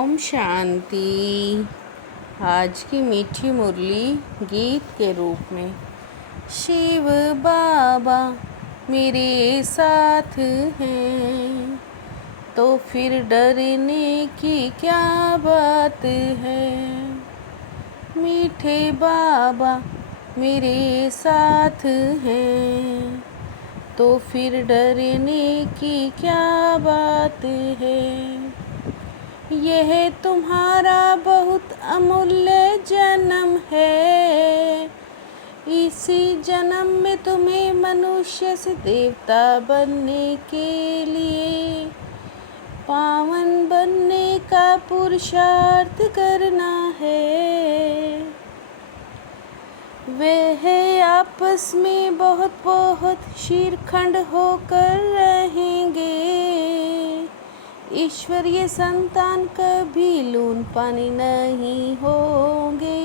ओम शांति। आज की मीठी मुरली गीत के रूप में। शिव बाबा मेरे साथ हैं तो फिर डरने की क्या बात है। मीठे बाबा मेरे साथ हैं तो फिर डरने की क्या बात है। यह तुम्हारा बहुत अमूल्य जन्म है। इसी जन्म में तुम्हें मनुष्य से देवता बनने के लिए पावन बनने का पुरुषार्थ करना है। वह आपस में बहुत शीरखंड होकर रहेंगे। ईश्वरीय संतान कभी लून पानी नहीं होंगे।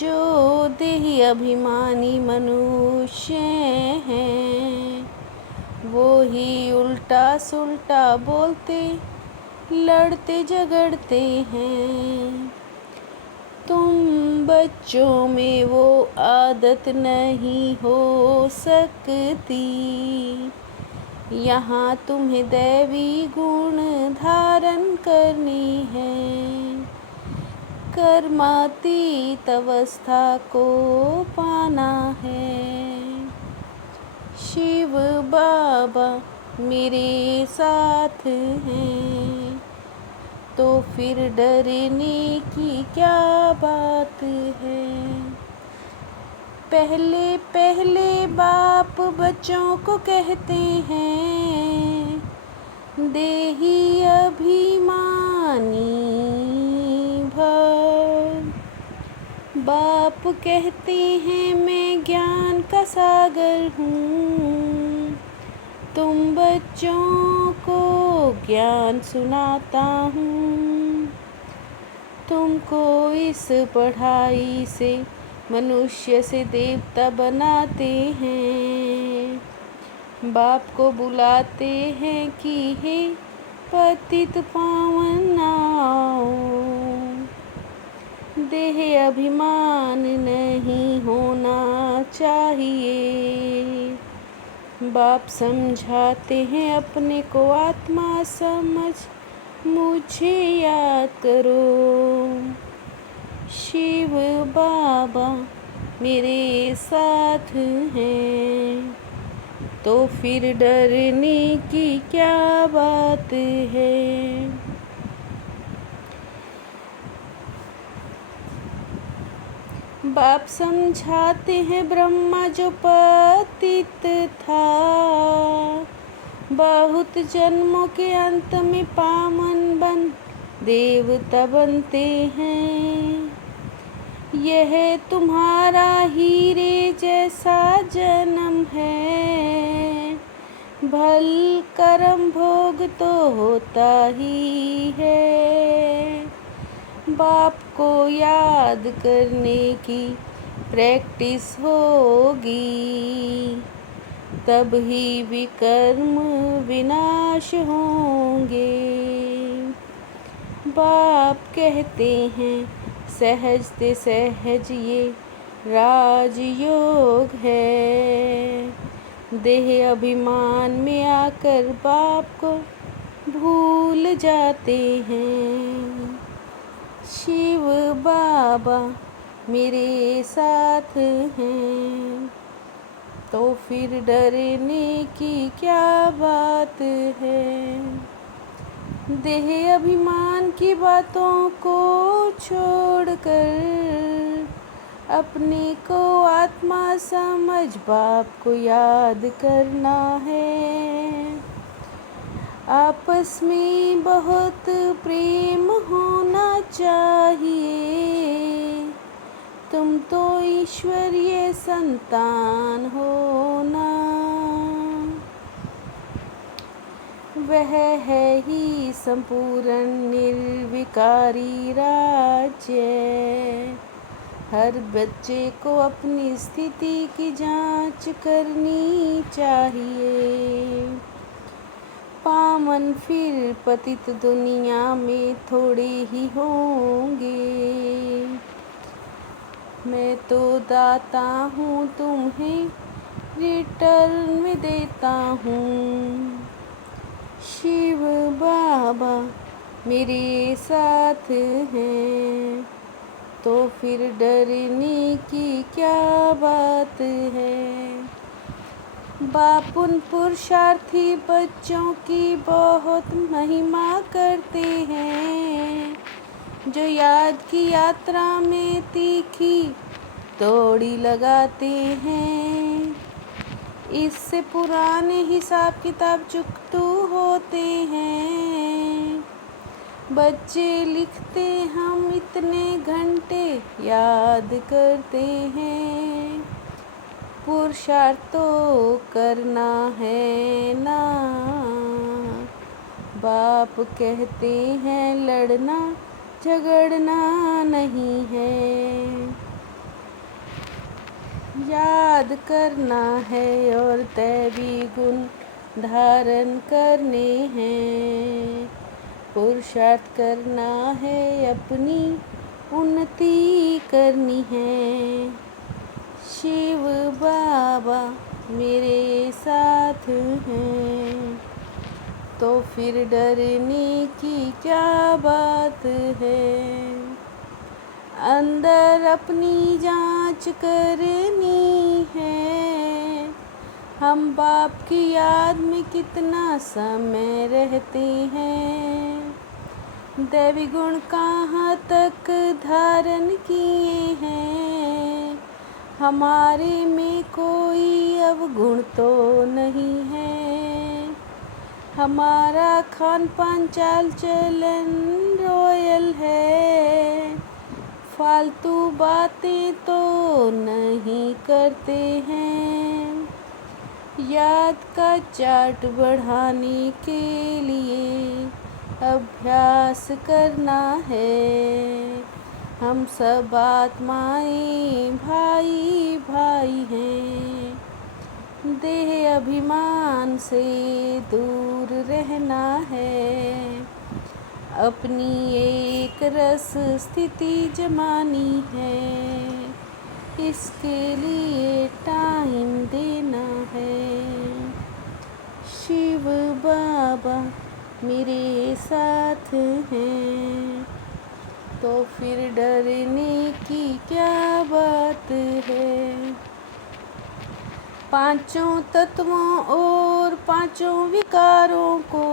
जो देही अभिमानी मनुष्य हैं वो ही उल्टा सुल्टा बोलते लड़ते झगड़ते हैं। तुम बच्चों में वो आदत नहीं हो सकती। यहाँ तुम्हें दैवी गुण धारण करनी है। कर्मातीत अवस्था को पाना है। शिव बाबा मेरे साथ हैं तो फिर डरने की क्या बात है। पहले पहले बाप बच्चों को कहते हैं देही अभिमानी भव। बाप कहते हैं मैं ज्ञान का सागर हूँ। तुम बच्चों को ज्ञान सुनाता हूँ। तुमको इस पढ़ाई से मनुष्य से देवता बनाते हैं। बाप को बुलाते हैं कि हे पतित पावन आओ। देह अभिमान नहीं होना चाहिए। बाप समझाते हैं अपने को आत्मा समझ मुझे याद करो। शिव बाबा मेरे साथ हैं तो फिर डरने की क्या बात है। बाप समझाते हैं ब्रह्मा जो पतित था बहुत जन्मों के अंत में पावन बन देवता बनते हैं। यह तुम्हारा हीरे जैसा जन्म है। भल कर्म भोग तो होता ही है। बाप को याद करने की प्रैक्टिस होगी तब ही विकर्म विनाश होंगे। बाप कहते हैं सहजते सहज ये राजयोग है। देह अभिमान में आकर बाप को भूल जाते हैं। शिव बाबा मेरे साथ हैं तो फिर डरने की क्या बात है। देह अभिमान की बातों को छोड़कर अपने को आत्मा समझ बाप को याद करना है। आपस में बहुत प्रेम होना चाहिए। तुम तो ईश्वरीय संतान हो ना। वह है ही संपूर्ण निर्विकारी राज्य। हर बच्चे को अपनी स्थिति की जांच करनी चाहिए। पावन फिर पतित दुनिया में थोड़े ही होंगे। मैं तो दाता हूँ, तुम्हें रिटर्न में देता हूँ। शिव बाबा मेरे साथ हैं, तो फिर डरने की क्या बात है। बाप उन पुरुषार्थी बच्चों की बहुत महिमा करते हैं, जो याद की यात्रा में तीखी दौड़ी लगाते हैं। इससे पुराने हिसाब किताब चुकतू होते हैं। बच्चे लिखते हम इतने घंटे याद करते हैं। पुरुषार्थ तो करना है ना। बाप कहते हैं लड़ना झगड़ना नहीं है। याद करना है और दैवी गुण धारण करने हैं। पुरुषार्थ करना है, अपनी उन्नति करनी है। शिव बाबा मेरे साथ हैं, तो फिर डरने की क्या बात है। अंदर अपनी जांच करनी है, हम बाप की याद में कितना समय रहते हैं। दैवी गुण कहाँ तक धारण किए हैं, हमारे में कोई अवगुण तो नहीं है। हमारा खान पान चाल चलन रॉयल है, फालतू बातें तो नहीं करते हैं। याद का चार्ट बढ़ाने के लिए अभ्यास करना है। हम सब आत्माएं भाई भाई हैं। देह अभिमान से दूर रहना है, अपनी एक रस स्थिति जमानी है। इसके लिए टाइम देना है। शिव बाबा मेरे साथ हैं, तो फिर डरने की क्या बात है। पांचों तत्वों और पांचों विकारों को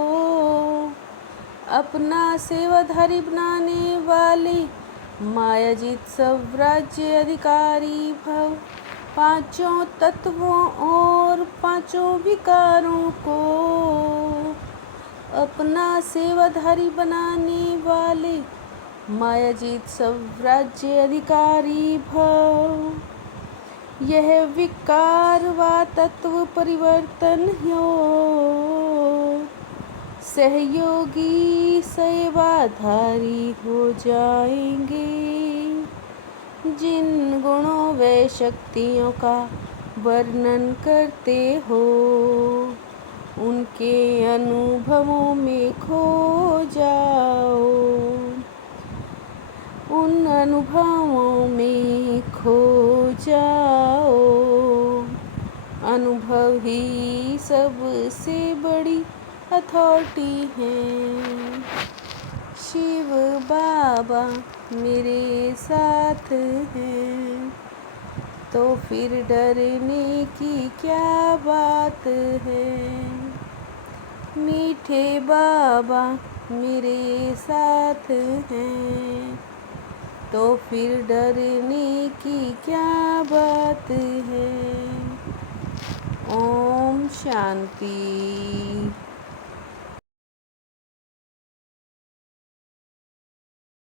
अपना सेवाधारी बनाने वाले मायाजीत स्वराज्य अधिकारी भव। पांचों तत्वों और पांचों विकारों को अपना सेवाधारी बनाने वाले मायाजीत स्वराज्य अधिकारी भव। यह विकार व तत्व परिवर्तन हो, सहयोगी सेवाधारी हो जाएंगे। जिन गुणों व शक्तियों का वर्णन करते हो, उनके अनुभवों में खो जाओ। उन अनुभवों में खो जाओ। अनुभव ही सबसे बड़ी अथॉरिटी है। शिव बाबा मेरे साथ हैं, तो फिर डरने की क्या बात है। मीठे बाबा मेरे साथ हैं, तो फिर डरने की क्या बात है। ओम शांति।